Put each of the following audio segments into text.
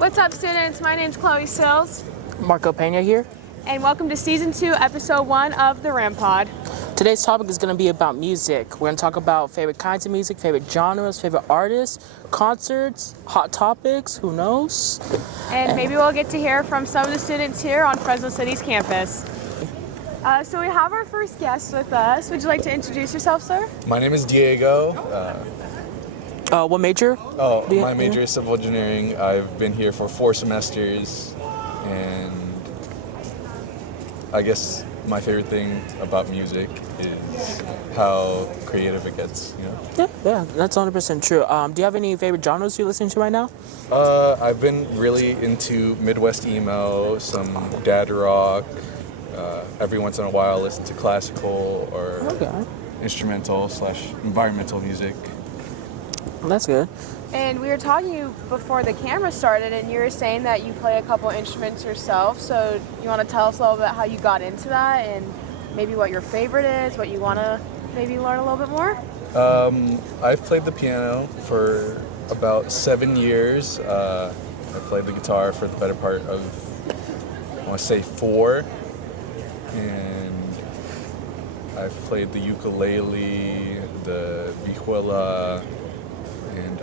What's up, students? My name's Chloe Sills. Marco Pena here. And welcome to Season 2, Episode 1 of the RamPod. Today's topic is going to be about music. We're going to talk about favorite kinds of music, favorite genres, favorite artists, concerts, hot topics, who knows? And maybe we'll get to hear from some of the students here on Fresno City's campus. So we have our first guest with us. Would you like to introduce yourself, sir? My name is Diego. What major? My major is civil engineering. I've been here for 4 semesters, and I guess my favorite thing about music is how creative it gets, you know? Yeah, that's 100% true. Do you have any favorite genres you're listening to right now? I've been really into Midwest emo, some dad rock. Every once in a while I listen to classical or instrumental/environmental music. Well, that's good. And we were talking to you before the camera started, and you were saying that you play a couple instruments yourself. So you want to tell us a little bit how you got into that, and maybe what your favorite is, what you want to maybe learn a little bit more? I've played the piano for about 7 years. I played the guitar for the better part of, I want to say 4. And I've played the ukulele, the vihuela, and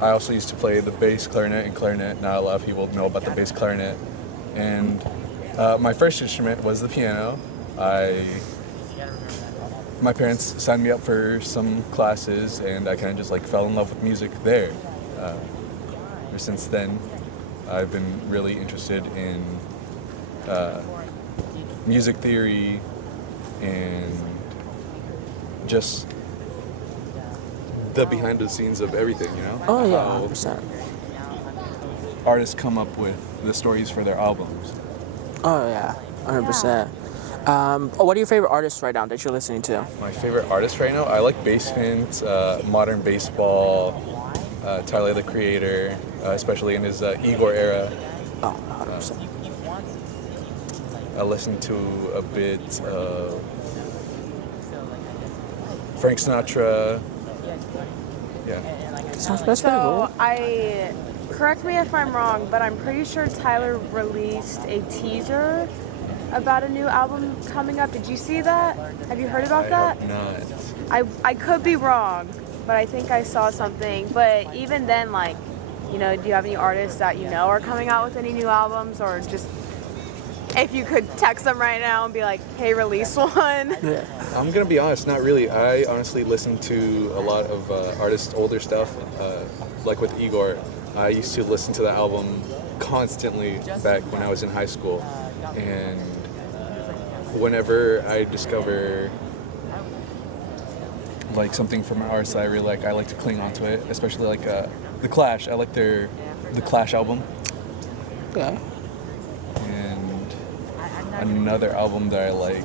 I also used to play the bass clarinet and clarinet. Not a lot of people know about the bass clarinet. And my first instrument was the piano. My parents signed me up for some classes, and I kind of just fell in love with music there. Ever since then, I've been really interested in music theory and just the behind the scenes of everything, you know? Oh, yeah, 100%. Artists come up with the stories for their albums. Oh, yeah, 100%. What are your favorite artists right now that you're listening to? My favorite artist right now, I like Basement, Modern Baseball, Tyler the Creator, especially in his Igor era. Oh, 100%. I listen to a bit of Frank Sinatra. Yeah. That's pretty cool. Correct me if I'm wrong, but I'm pretty sure Tyler released a teaser about a new album coming up. Did you see that? Have you heard about that? I have not. I could be wrong, but I think I saw something. But even then, do you have any artists that you know are coming out with any new albums, or just if you could text them right now and be like, hey, release one? Yeah. I'm going to be honest, not really. I honestly listen to a lot of artists' older stuff, like with Igor. I used to listen to the album constantly back when I was in high school. And whenever I discover something from an artist that I really like, I like to cling onto it, especially The Clash. I like the Clash album. Okay. Another album that I like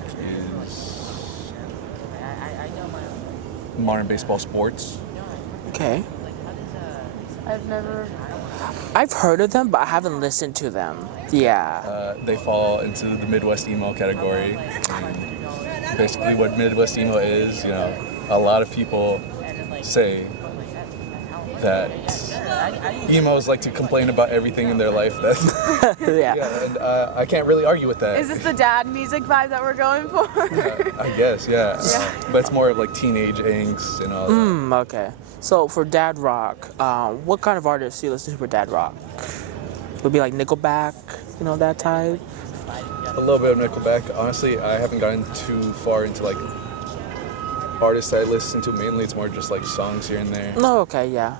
is Modern Baseball Sports. Okay. I've heard of them, but I haven't listened to them. Yeah. They fall into the Midwest emo category. And basically what Midwest emo is, a lot of people say that emos like to complain about everything in their life. Yeah. And I can't really argue with that. Is this the dad music vibe that we're going for? I guess, yeah. But it's more of teenage angst and all that. Okay. So for dad rock, what kind of artists do you listen to for dad rock? Would it be like Nickelback, that type? A little bit of Nickelback. Honestly, I haven't gotten too far into artists I listen to. Mainly it's more just songs here and there. Oh, okay, yeah.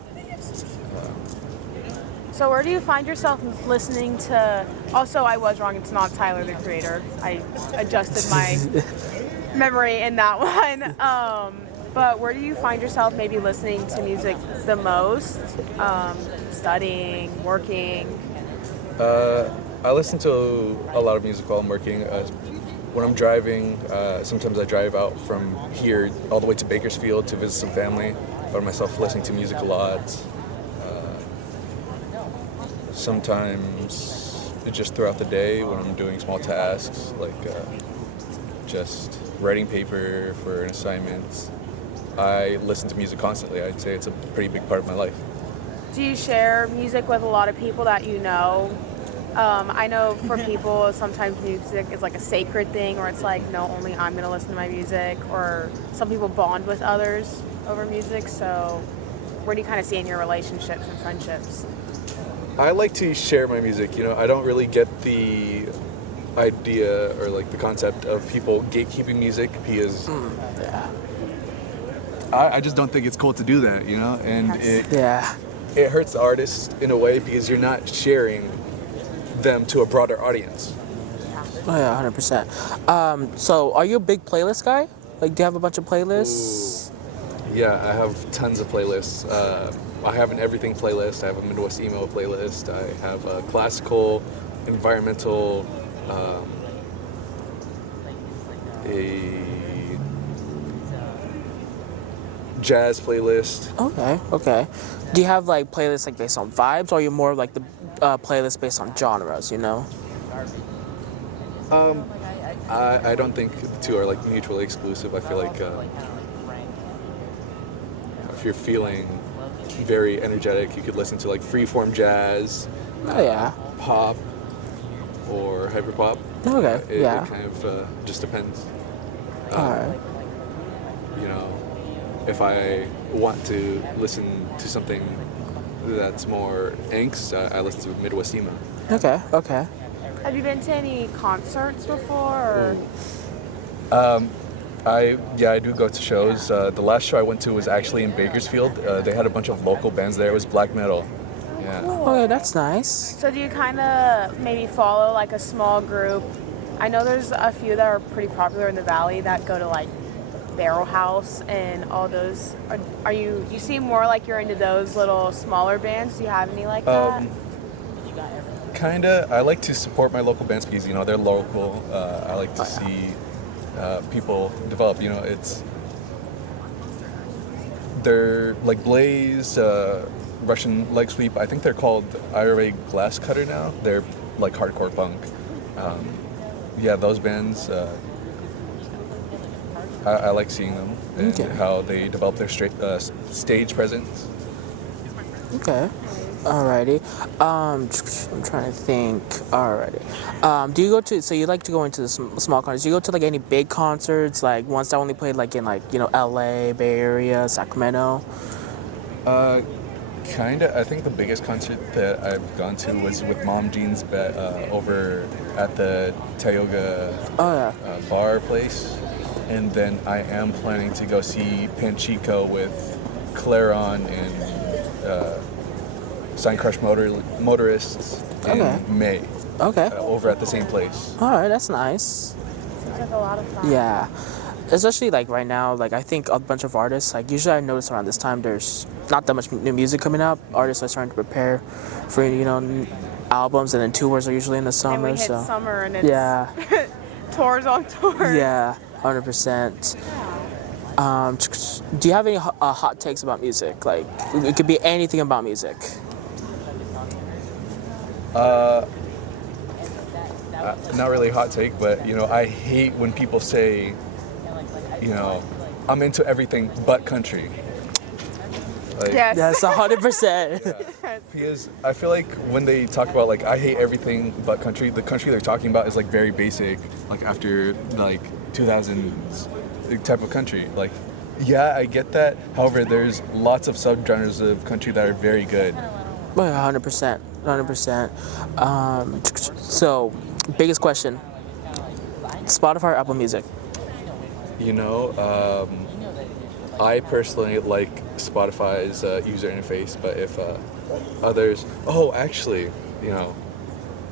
So where do you find yourself listening to... Also, I was wrong. It's not Tyler, the Creator. I adjusted my memory in that one. But where do you find yourself maybe listening to music the most? Studying, working? I listen to a lot of music while I'm working. When I'm driving, sometimes I drive out from here all the way to Bakersfield to visit some family. I find myself listening to music a lot. Sometimes it's just throughout the day when I'm doing small tasks, just writing paper for an assignment. I listen to music constantly. I'd say it's a pretty big part of my life. Do you share music with a lot of people that you know? I know for people, sometimes music is like a sacred thing, or it's like, no, only I'm going to listen to my music, or some people bond with others over music. So where do you kind of see in your relationships and friendships? I like to share my music. I don't really get the idea or like the concept of people gatekeeping music because Yeah. I just don't think it's cool to do that, and Yeah. it hurts the artist in a way because you're not sharing them to a broader audience. Oh yeah, 100%. So are you a big playlist guy? Like, do you have a bunch of playlists? Yeah, I have tons of playlists. I have an everything playlist. I have a Midwest emo playlist. I have a classical, environmental, a jazz playlist. Okay. Do you have like playlists like based on vibes, or are you more of like the playlist based on genres? I don't think the two are like mutually exclusive. I feel like if you're feeling very energetic, you could listen to like freeform jazz, Oh yeah. pop, or hyperpop. Okay. It kind of just depends. All right. If I want to listen to something that's more angst, I listen to Midwest emo. Okay. Have you been to any concerts before? I do go to shows. The last show I went to was actually in Bakersfield. They had a bunch of local bands there. It was black metal. Yeah. Okay, that's nice. So do you kind of maybe follow like a small group? I know there's a few that are pretty popular in the Valley that go to like Barrel House and all those. Are you seem more like you're into those little smaller bands? Do you have any like that? Kinda. I like to support my local bands because they're local. I like to see people develop. They're like Blaze, Russian Leg Sweep. I think they're called IRA Glass Cutter now. They're like hardcore punk. Those bands. I like seeing them and how they develop their stage presence. Okay. Alrighty. I'm trying to think. Alrighty. Do you go to? So you like to go into the small concerts? Do you go to like any big concerts, like ones that only played like in like L.A., Bay Area, Sacramento? Kinda. I think the biggest concert that I've gone to was with Mom Jean's over at the Tioga bar place. And then I am planning to go see Panchico with Claron and Sign Crush Motorists in May. Okay. Over at the same place. All right, that's nice. Sounds like a lot of fun. Yeah. Especially like right now, like I think a bunch of artists, like usually I notice around this time there's not that much new music coming up. Artists are starting to prepare for albums, and then tours are usually in the summer. And we hit so summer and it's tours on tours. Yeah, 100%. Do you have any hot takes about music? Like it could be anything about music. Not really a hot take, but I hate when people say, I'm into everything but country. Like, Yes. Yes, 100%. Because I feel like when they talk about like I hate everything but country, the country they're talking about is like very basic, like after like 2000s type of country. Like, yeah, I get that. However, there's lots of subgenres of country that are very good. Well, 100%. 100%. So, biggest question: Spotify or Apple Music? I personally like Spotify's user interface, but if others, actually,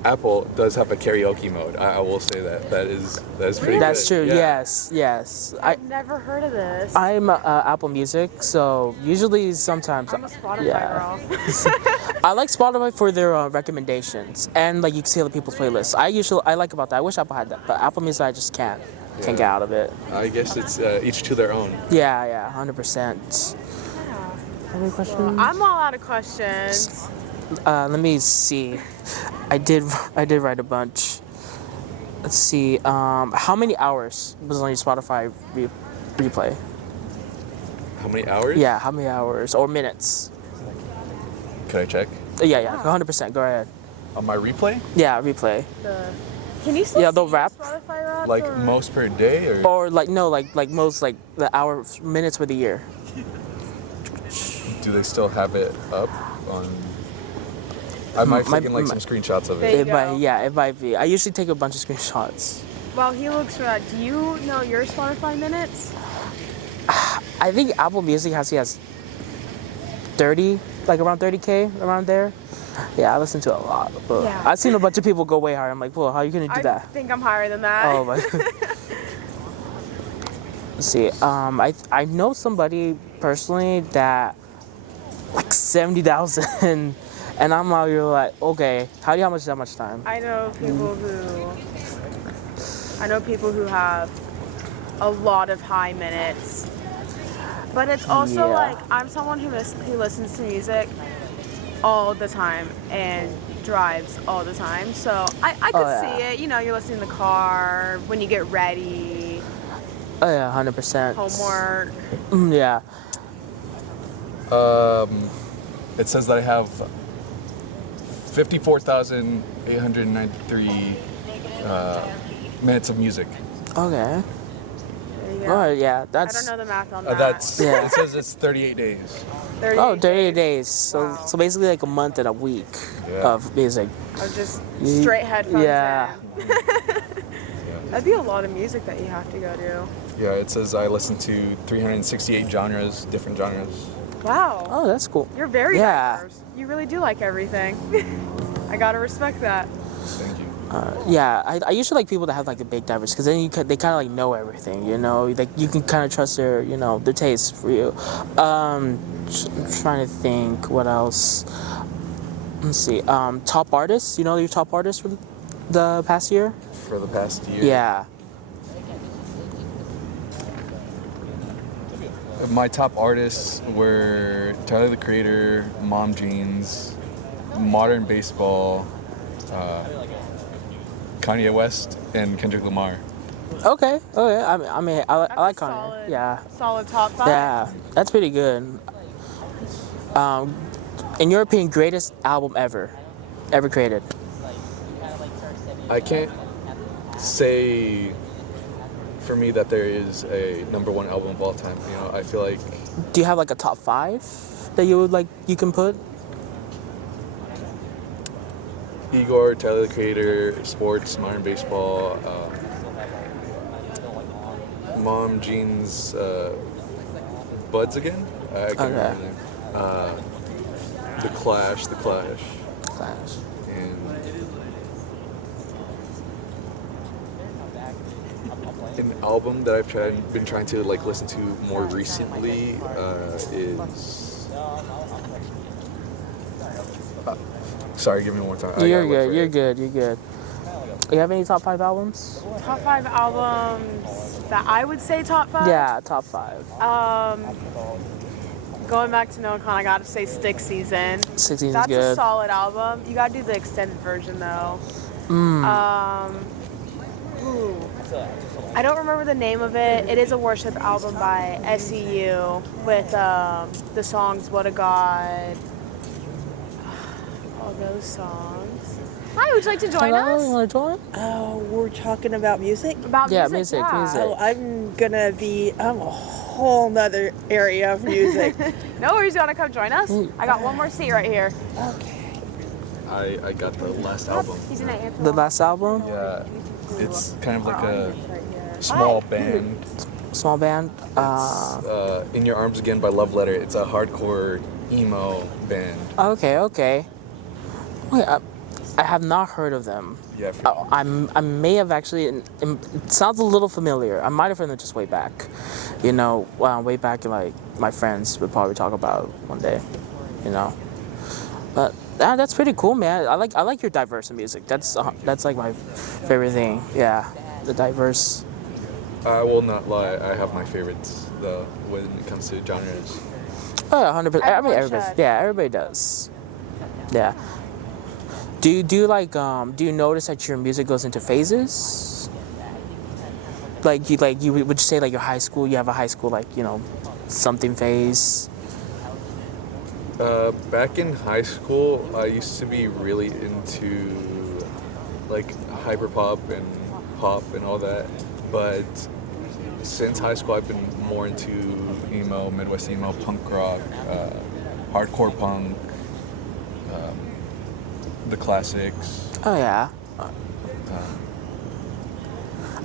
Apple does have a karaoke mode. I will say that is pretty good. That's true. Yeah. Yes. I've never heard of this. I'm Apple Music, so usually sometimes I'm a Spotify girl. I like Spotify for their recommendations and like you can see other people's playlists. I like about that. I wish Apple had that, but Apple Music I just can't get out of it. I guess it's each to their own. Yeah, 100%. Any questions? Well, I'm all out of questions. Let me see. I did write a bunch. Let's see. How many hours was on your Spotify replay? How many hours? Yeah, how many hours or minutes? Could I check? Yeah, 100%. Go ahead. On my replay? Yeah, replay. Can you still Yeah, see they'll your rap. Spotify raps, Like or? most per day, or Or like no, like most like the hour minutes for the year. do they still have it up on? I might have taken like some screenshots of There it. you It might, go. yeah, it might be. I usually take a bunch of screenshots. While he looks for that, do you know your Spotify minutes? I think Apple Music has 30, like around 30K around there. Yeah, I listen to a lot. But Yeah. I've seen a bunch of people go way higher. I'm like, well, how are you gonna do I that? think I'm higher than that. Oh my. Let's see. I know somebody personally that like 70,000, and I'm out here like, okay, how do you how much that much time? I know people who have a lot of high minutes. But it's also Yeah. like I'm someone who listens to music all the time and drives all the time. So I could yeah. see it. You know, you're listening in the car, when you get ready, Oh yeah, 100%. homework. Yeah. It says that I have 54,893 minutes of music. Okay. There you Oh go. yeah, I that's. don't know the math on that. That's Yeah. it says it's 38 days. 38 Oh, 38 days. So Wow. so basically like a month and a week Yeah. of music. Of just straight headphones Yeah. in. That'd be a lot of music that you have to go to. Yeah, it says I listen to 368 genres, different genres. Wow. Oh, that's cool. You're very Yeah. diverse. You really do like everything. I gotta respect that. Thank you. Yeah, I usually like people that have like a big diverse, because then they kind of like know everything, you know, like you can kind of trust their, you know, their taste for you. I'm trying to think what else. Let's see. Top artists. You know your top artists from the past year? For the past year. Yeah. My top artists were Tyler the Creator, Mom Jeans, Modern Baseball, Kanye West, and Kendrick Lamar. Okay. Okay. I mean, I That's like a Kanye. solid, Yeah. solid top 5. Yeah. That's pretty good. In your opinion, greatest album ever created? I can't say for me that there is a number one album of all time. You know, I feel like Do you have like a top 5 that you would like you can put? Igor, Tyler the Creator, Sports, Modern Baseball, Mom Jeans, Buds again? I can't remember the name. The Clash, Clash. and an album that I've been trying to like listen to more recently is. Sorry, give me one more time. I You're gotta look good. for You're it. good. You're good. You have any top 5 albums? Top 5 albums that I would say top 5? Yeah, top 5. Going back to Noah Khan, I gotta say Stick Season. 16 is That's a good. solid album. You gotta do the extended version though. Ooh. I don't remember the name of it. It is a worship album by SEU with the songs What a God. All those songs. Hi, would you like to join Hello, you us? want to join? Oh, we're talking about music? About Yeah, music, music, yeah. music. Oh, I'm a whole nother area of music. No worries, you wanna come join us? I got one more seat right here. Okay. I got the last album. He's an anthem. The last album? Yeah, it's kind of like a small band. Small band? In Your Arms Again by Love Letter. It's a hardcore emo band. Okay. Wait, I have not heard of them. Yeah. I may have actually. It sounds a little familiar. I might have heard them just way back. You know, way back, like my friends would probably talk about one day. You know, but that's pretty cool, man. I like your diverse in music. That's like my favorite thing. Yeah, the diverse. I will not lie. I have my favorites though when it comes to genres. Oh, 100%. I mean, Everyone everybody. should. Yeah, everybody does. Yeah. Do you like do you notice that your music goes into phases? Would you say like your high school, you have a high school like, you know, something phase? Back in high school, I used to be really into like hyperpop and pop and all that, but since high school, I've been more into emo, Midwest emo, punk rock, hardcore punk, the classics. Oh yeah.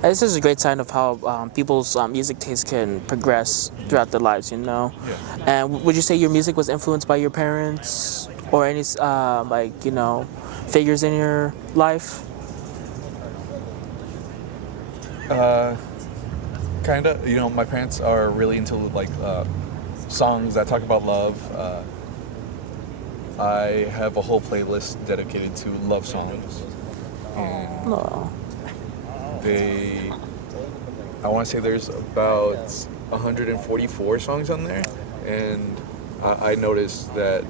This is a great sign of how people's music taste can progress throughout their lives, you know. Yeah. And would you say your music was influenced by your parents or any like you know figures in your life? Kinda. You know, my parents are really into like songs that talk about love. I have a whole playlist dedicated to love songs, and No. I want to say there's about 144 songs on there, and I noticed that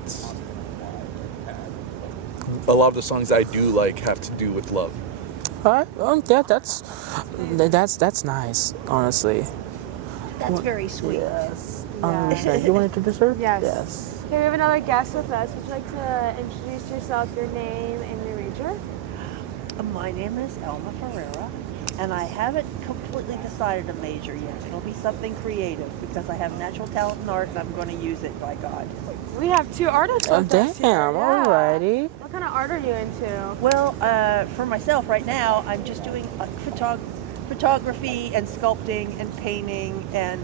a lot of the songs I do like have to do with love. All right. Yeah, that's nice, honestly. That's very sweet. Yes. Yeah. You want to introduce her? Yes. Yes. Okay, we have another guest with us. Would you like to introduce yourself, your name, and your major? My name is Elma Ferreira, and I haven't completely decided a major yet. It'll be something creative because I have natural talent in art and I'm going to use it, by God. We have two artists Oh with us here. damn! Yeah. Alrighty. What kind of art are you into? Well, for myself right now, I'm just doing photography and sculpting and painting and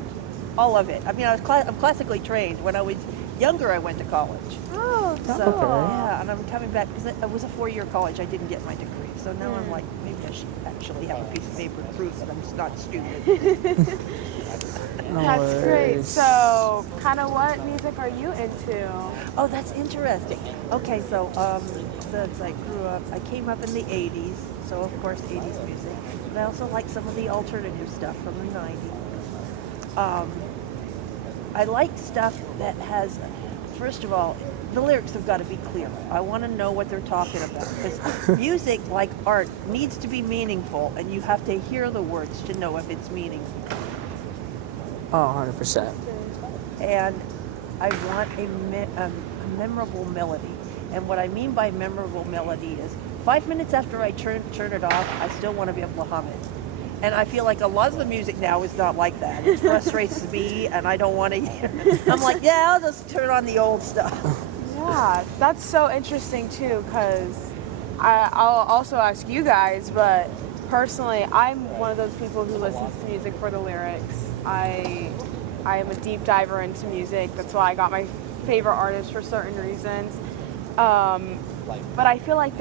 all of it. I mean, I'm classically trained. When I was younger, I went to college. Oh, So, Okay. yeah, and I'm coming back because it was a 4-year college. I didn't get my degree. So now I'm like, maybe I should actually have a piece of paper to prove that I'm not stupid. No That's great. worries. So, kind of what music are you into? Oh, that's interesting. Okay, so since I grew up, I came up in the 80s, so of course 80s music. But I also like some of the alternative stuff from the 90s. I like stuff that has, first of all, the lyrics have got to be clear. I want to know what they're talking about. Because music, like art, needs to be meaningful, and you have to hear the words to know if it's meaningful. Oh, 100%. And I want a memorable melody. And what I mean by memorable melody is 5 minutes after I turn it off, I still want to be able to hum it. And I feel like a lot of the music now is not like that. It frustrates me, and I don't want to hear. I'm like, yeah, I'll just turn on the old stuff. Yeah, that's so interesting too, because I'll also ask you guys, but personally, I'm one of those people who listens to music for the lyrics. I am a deep diver into music. That's why I got my favorite artists for certain reasons. But I feel like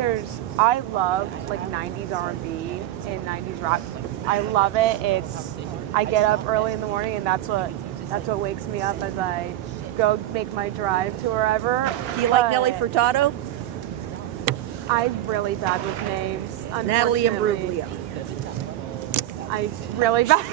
I love like 90s R&B and 90s rock. I love it. I get up early in the morning, and that's what wakes me up as I go make my drive to wherever. Do you like But Nelly Furtado? I'm really bad with names. Natalie Unfortunately. Imbruglia. I'm really bad.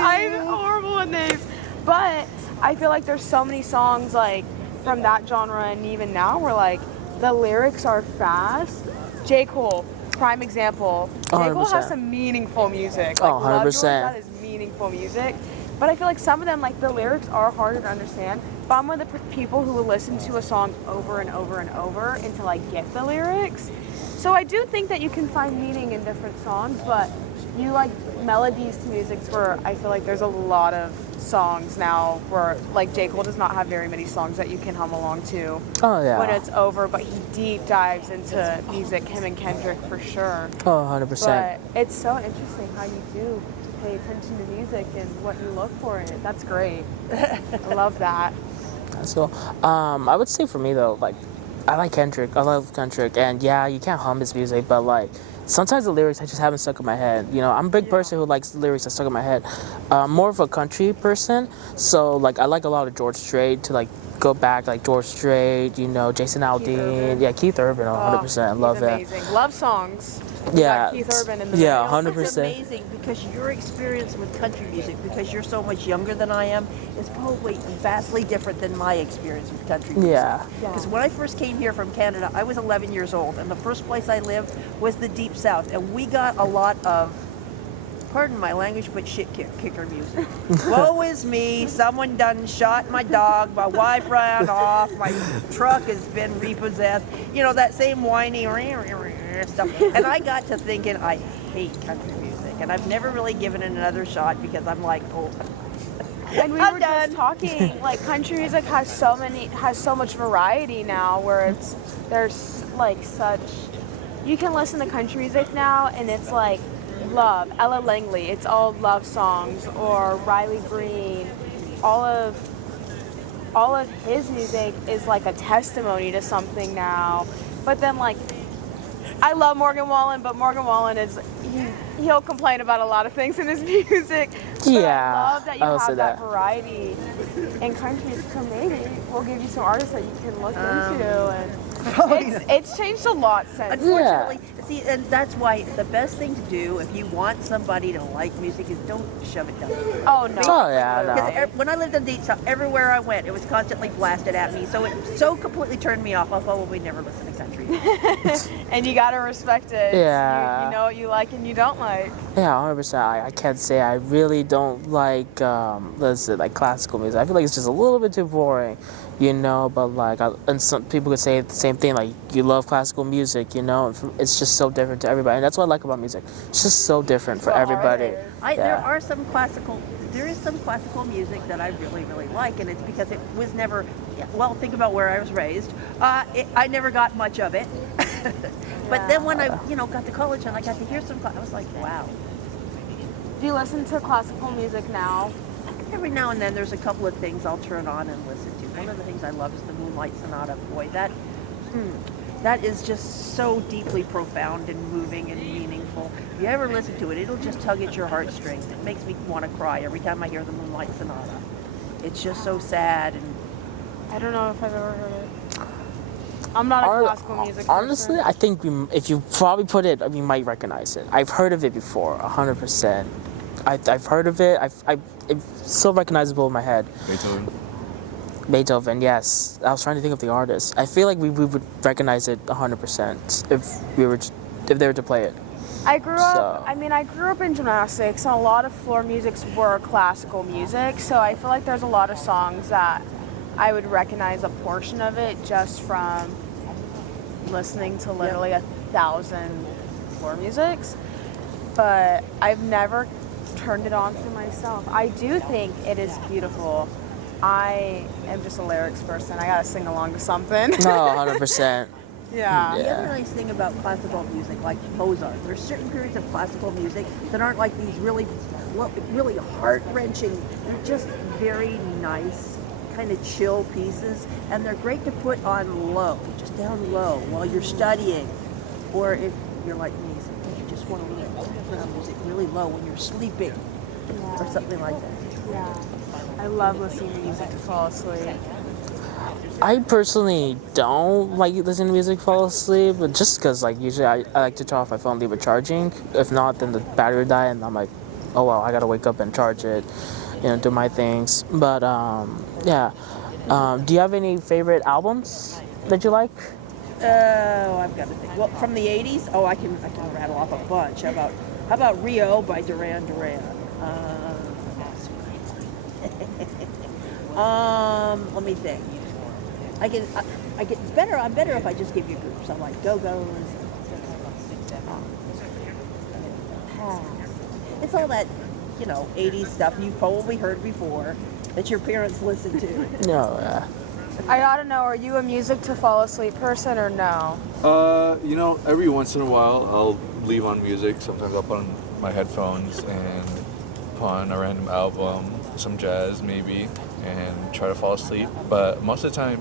I'm horrible with names. But I feel like there's so many songs like from that genre and even now where like the lyrics are fast. J. Cole, prime example. J. Cole 100%. has some meaningful music. Oh, Like, Love Yours, 100%. that is meaningful music. But I feel like some of them, like the lyrics are harder to understand. But I'm one of the people who will listen to a song over and over and over until I get the lyrics. So I do think that you can find meaning in different songs, but you like melodies to music where I feel like there's a lot of songs now where like J. Cole does not have very many songs that you can hum along to Oh yeah. when it's over, but he deep dives into music, him and Kendrick for sure. Oh, 100%. But it's so interesting how you do pay attention to music and what you look for in it. That's great. I love that. That's cool. I would say for me though, like, I like Kendrick. I love Kendrick, and yeah, you can't hum his music, but like, sometimes the lyrics I just haven't stuck in my head. You know, I'm a big person who likes the lyrics that stuck in my head. More of a country person, so like I like a lot of George Strait to like go back, like George Strait, you know, Jason Urban. Aldean, yeah, Keith Urban, 100%. I love He's that. amazing. Love songs. Yeah, Got Keith Urban in the yeah, mix. 100%. It's amazing because your experience with country music, because you're so much younger than I am, is probably vastly different than my experience with country music. Yeah. Because when I first came here from Canada, I was 11 years old, and the first place I lived was the Deep South, and we got a lot of pardon my language, but shit kicker music. Woe is me, someone done shot my dog, my wife ran off, my truck has been repossessed. You know, that same whiny stuff. And I got to thinking, I hate country music. And I've never really given it another shot because I'm like, oh. And we were just talking, like country music has so much variety now where there's like such, you can listen to country music now and it's like love, Ella Langley, it's all love songs, or Riley Green, all of his music is like a testimony to something now. But then like, I love Morgan Wallen, but Morgan Wallen he'll complain about a lot of things in his music. But Yeah, I love that you I will say have that that. variety in country. So maybe we'll give you some artists that you can look into, and it's changed a lot since. Unfortunately, see, and that's why the best thing to do if you want somebody to like music is don't shove it down. Oh no. Oh yeah, no. Because when I lived in Detroit, everywhere I went, it was constantly blasted at me. So it so completely turned me off. I'll probably never listen to country. And you gotta respect it. Yeah. You know what you like and you don't like. Yeah, 100%. I can't say I really don't like, let's say, like classical music. I feel like it's just a little bit too boring, you know. But like, and some people could say the same thing. Like, you love classical music, you know. It's just so different to everybody, and that's what I like about music. It's just so different for everybody. There is some classical music that I really, really like, and it's because it was never, well, think about where I was raised. I never got much of it. But then when I, got to college and I got to hear some, I was like, wow. Do you listen to classical music now? Every now and then there's a couple of things I'll turn on and listen to. One of the things I love is the Moonlight Sonata. Boy, that is just so deeply profound and moving and meaningful. If you ever listen to it, it'll just tug at your heartstrings. It makes me want to cry every time I hear the Moonlight Sonata. It's just so sad. And I don't know if I've ever heard it. I'm not a classical music person. Honestly, I think if you probably put it, you might recognize it. I've heard of it before, 100%. I've heard of it. It's so recognizable in my head. Beethoven, yes. I was trying to think of the artist. I feel like we would recognize it 100% if they were to play it. I grew up in gymnastics, and a lot of floor musics were classical music, so I feel like there's a lot of songs that I would recognize a portion of it just from listening to literally 1,000 floor musics, but I've never turned it on for myself. I do think it is beautiful. I am just a lyrics person. I gotta sing along to something. No, 100%. Yeah. the other nice thing about classical music, like Mozart, there's certain periods of classical music that aren't like these really heart-wrenching. They're just very nice, kind of chill pieces, and they're great to put on low, just down low while you're studying, or if you're like me, you just want to leave background music really low when you're sleeping, or something like that. Yeah. I love listening to music to fall asleep. I personally don't like listening to music to fall asleep, but just because usually I like to turn off my phone, leave it charging. If not, then the battery would die, and I'm like, oh well, I gotta wake up and charge it, do my things. But yeah. Do you have any favorite albums that you like? Oh, I've got to think. Well, from the '80s, I can rattle off a bunch. How about Rio by Duran Duran? Let me think. I'm better if I just give you groups. I like Go-Go's. It's all that, 80s stuff you've probably heard before that your parents listened to. No, yeah. I gotta know, are you a music to fall asleep person or no? Every once in a while I'll leave on music. Sometimes I'll put on my headphones and put on a random album, some jazz maybe, and try to fall asleep. But most of the time,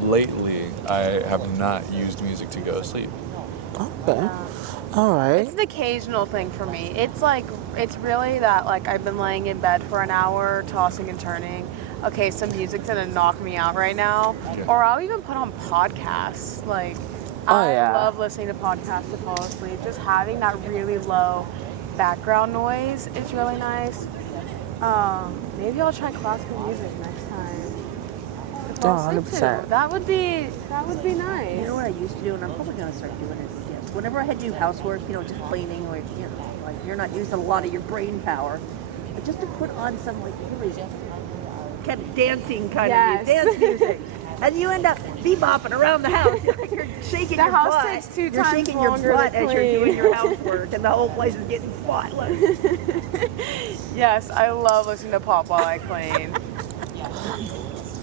lately, I have not used music to go to sleep. Okay. All right. It's an occasional thing for me. It's really that I've been laying in bed for an hour, tossing and turning. Okay, some music's gonna knock me out right now. Yeah. Or I'll even put on podcasts. I love listening to podcasts to fall asleep. Just having that really low background noise is really nice. Maybe I'll try classical music next time. To fall asleep to. 100%. That would be nice. You know what I used to do, and I'm probably going to start doing it again. whenever I had to do housework, just cleaning, or like you're not using a lot of your brain power, but just to put on some like really kind of dancing kind of dance music. And you end up bebopping around the house. You're shaking The your house butt. takes 2 You're times shaking your longer butt to as you're clean. doing your housework, and the whole place is getting spotless. Yes, I love listening to pop while I clean.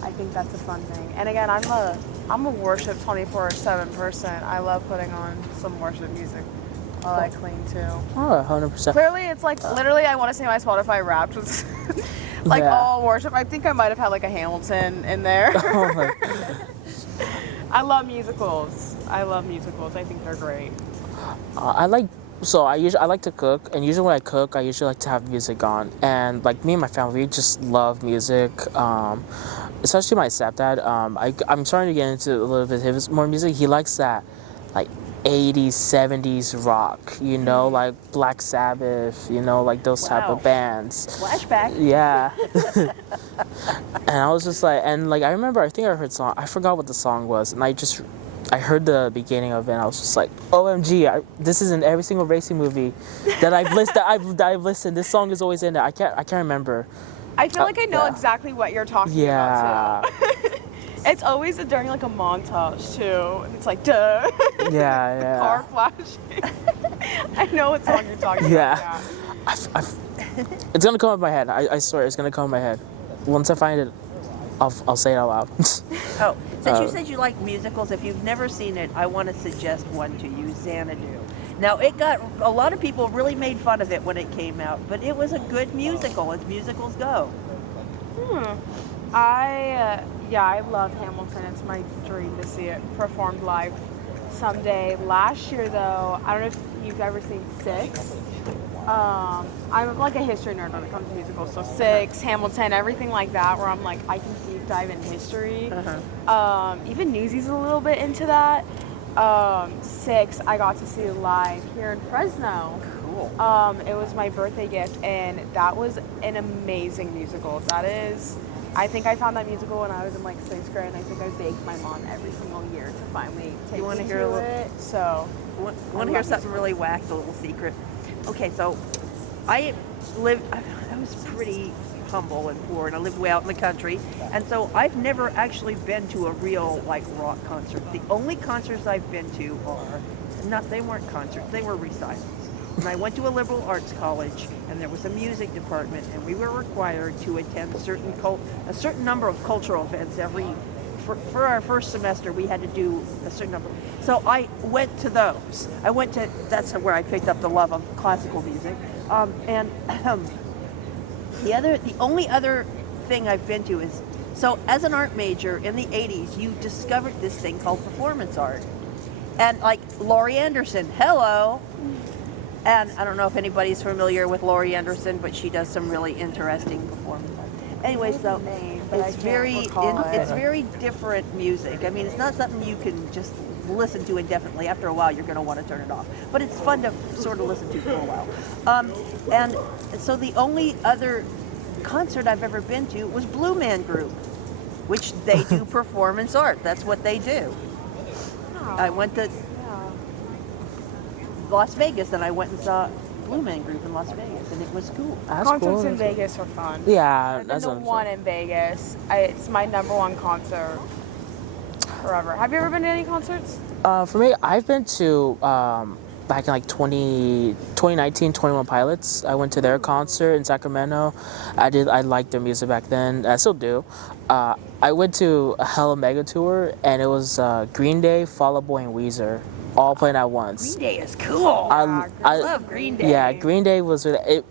I think that's a fun thing. And again, I'm a worship 24/7 person. I love putting on some worship music while I clean too. Oh, 100%. Clearly, it's like literally I want to say my Spotify Wrapped was like Yeah. all worship. I think I might have had like a Hamilton in there. Oh my- I love musicals. I think they're great. I like to cook, and usually when I cook, I usually like to have music on. And like me and my family, we just love music. Especially my stepdad. I'm starting to get into a little bit of his more music. He likes that, like 80s, 70s rock. Like Black Sabbath. Like those type Wow. of bands. Flashback. Yeah. And I was just like, and like I remember, I think I heard song. I forgot what the song was, and I heard the beginning of it, and I was just like, OMG, this is in every single racing movie that I've listened. This song is always in it. I can't remember. I feel like I know yeah. exactly what you're talking Yeah. about too. It's always during like a montage too. It's like duh. Yeah. Car flashing. I know what song you're talking Yeah. about. It's gonna come up in my head. I swear, it's gonna come in my head. Once I find it, I'll say it out loud. Oh, since you said you like musicals, if you've never seen it, I want to suggest one to you, Xanadu. Now, a lot of people really made fun of it when it came out, but it was a good musical, as musicals go. I love Hamilton. It's my dream to see it performed live someday. Last year, though, I don't know if you've ever seen Six. I'm like a history nerd when it comes to musicals, so Six, Hamilton, everything like that, where I'm like, I can deep dive in history. Even Newsies a little bit into that. Six, I got to see live here in Fresno. Cool. It was my birthday gift, and that was an amazing musical. I think I found that musical when I was in like 6th grade, and I think I begged my mom every single year to finally take You wanna me hear to a little- it. So, Want to hear something really whacked, a little secret? Okay, so I was pretty humble and poor, and I lived way out in the country, and so I've never actually been to a real like rock concert. The only concerts I've been to they weren't concerts, they were recitals. And I went to a liberal arts college, and there was a music department, and we were required to attend a certain number of cultural events for our first semester. We had to do a certain number. So I went to those. That's where I picked up the love of classical music. The only other thing I've been to is, so as an art major in the 80s, you discovered this thing called performance art. And like Laurie Anderson, hello. And I don't know if anybody's familiar with Laurie Anderson, but she does some really interesting performance art. Anyway, so it's very different music. I mean, it's not something you can just listen to indefinitely. After a while, you're going to want to turn it off. But it's fun to sort of listen to for a while. And so the only other concert I've ever been to was Blue Man Group, which they do performance art. That's what they do. I went to Las Vegas, and I went and saw Blue Man Group in Las Vegas, and it was cool. That's concerts cool. in Vegas are fun. Yeah, I've been that's to one in Vegas. It's my #1 concert forever. Have you ever been to any concerts? For me, I've been to back in like 2019, 21 Pilots. I went to their concert in Sacramento. I liked their music back then. I still do. I went to a Hella Mega Tour, and it was Green Day, Fall Out Boy, and Weezer all playing at once. Green Day is cool. I love Green Day. Yeah, Green Day was it.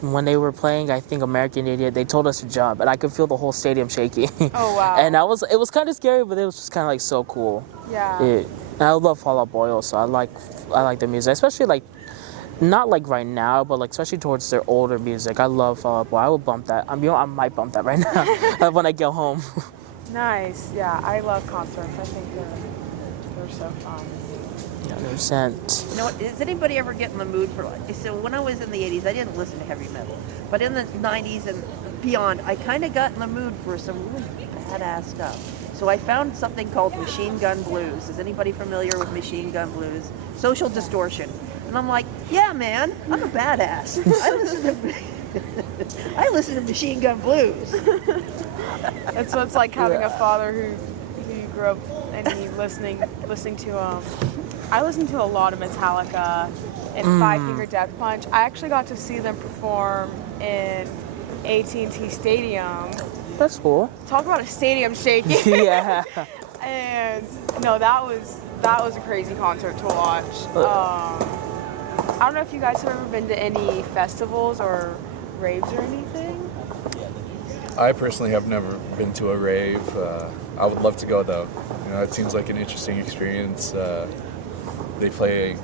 When they were playing, I think American Idiot, they told us to jump, and I could feel the whole stadium shaking. Oh, wow. And it was kind of scary, but it was just kind of like so cool. Yeah. And I love Fall Out Boy also. I like their music, especially like not like right now, but like especially towards their older music. I love Fall Out Boy. I will bump that. I might bump that right now when I get home. Nice. Yeah, I love concerts. I think they're so fun. 100%. You know what? Does anybody ever get in the mood for so when I was in the 80s, I didn't listen to heavy metal. But in the 90s and beyond, I kind of got in the mood for some really badass stuff. So So I found something called Machine Gun Blues. Is anybody familiar with Machine Gun Blues? Social Distortion. And I'm like, yeah, man, I'm a badass. I listen to Machine Gun Blues. It's what it's like having a father who grew up and he listening to I listened to a lot of Metallica and Five Finger Death Punch. I actually got to see them perform in AT&T Stadium. That's cool. Talk about a stadium shaking. Yeah. And no, that was a crazy concert to watch. I don't know if you guys have ever been to any festivals or raves or anything. I personally have never been to a rave. I would love to go though. It seems like an interesting experience. They play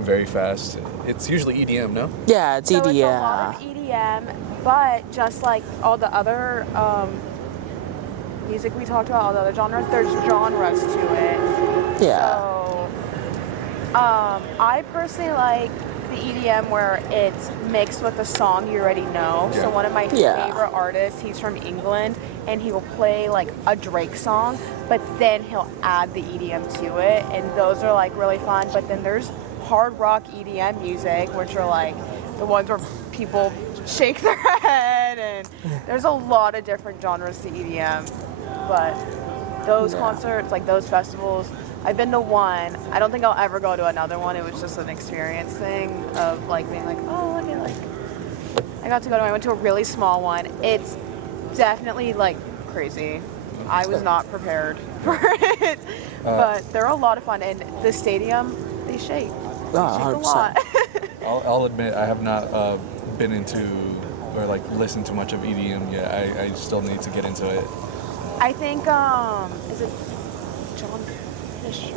very fast. It's usually EDM, no? Yeah, it's So EDM. it's a lot of EDM, but just like all the other music we talked about, all the other genres, there's genres to it. Yeah. So, I personally like the EDM where it's mixed with a song you already know. Yeah. So one of my Yeah. favorite artists, he's from England, and he will play like a Drake song, but then he'll add the EDM to it, and those are like really fun. But then there's hard rock EDM music, which are like the ones where people shake their head, and there's a lot of different genres to EDM. But those concerts, like those festivals, I've been to one. I don't think I'll ever go to another one. It was just an experience thing of like being like, oh, look at like. I got to go to. I went to a really small one. It's definitely like crazy. I was not prepared for it, but they're a lot of fun. And the stadium, they shake. They shake a lot. I'll admit I have not been into or like listened to much of EDM yet. I still need to get into it. I think is it John Fisher?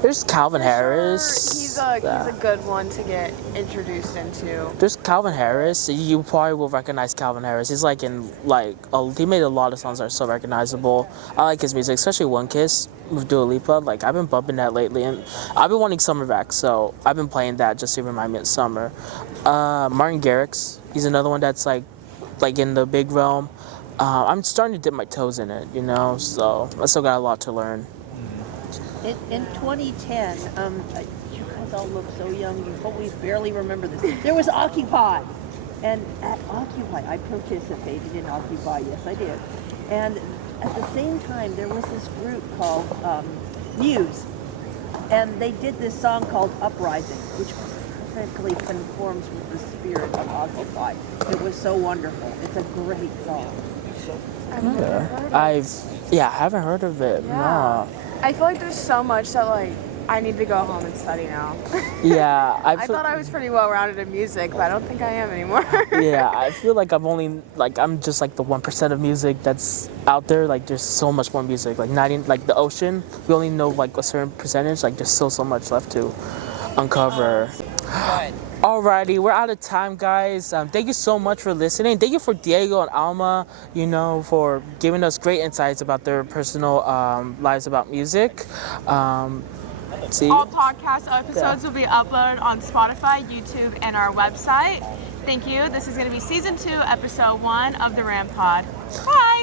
There's Calvin Harris. He's a good one to get introduced into. There's Calvin Harris. You probably will recognize Calvin Harris. He's like he made a lot of songs that are so recognizable. I like his music, especially One Kiss with Dua Lipa. Like I've been bumping that lately, and I've been wanting summer back, so I've been playing that just to remind me of summer. Martin Garrix. He's another one that's like in the big realm. I'm starting to dip my toes in it, so I still got a lot to learn. In 2010, you guys all look so young, you probably barely remember this. There was Occupy. And at Occupy, I participated in Occupy, yes I did. And at the same time, there was this group called Muse. And they did this song called Uprising, which perfectly conforms with the spirit of Occupy. It was so wonderful. It's a great song. I haven't heard of it. Yeah. No. I feel like there's so much that like I need to go home and study now. Yeah, I thought I was pretty well rounded in music, but I don't think I am anymore. Yeah, I feel like I'm just like the 1% of music that's out there. Like there's so much more music. Like the ocean, we only know like a certain percentage. Like there's so much left to uncover. Alrighty, we're out of time, guys. Thank you so much for listening. Thank you for Diego and Alma, for giving us great insights about their personal lives about music. See? All podcast episodes will be uploaded on Spotify, YouTube, and our website. Thank you. This is going to be season 2, episode 1 of the RamPod. Bye.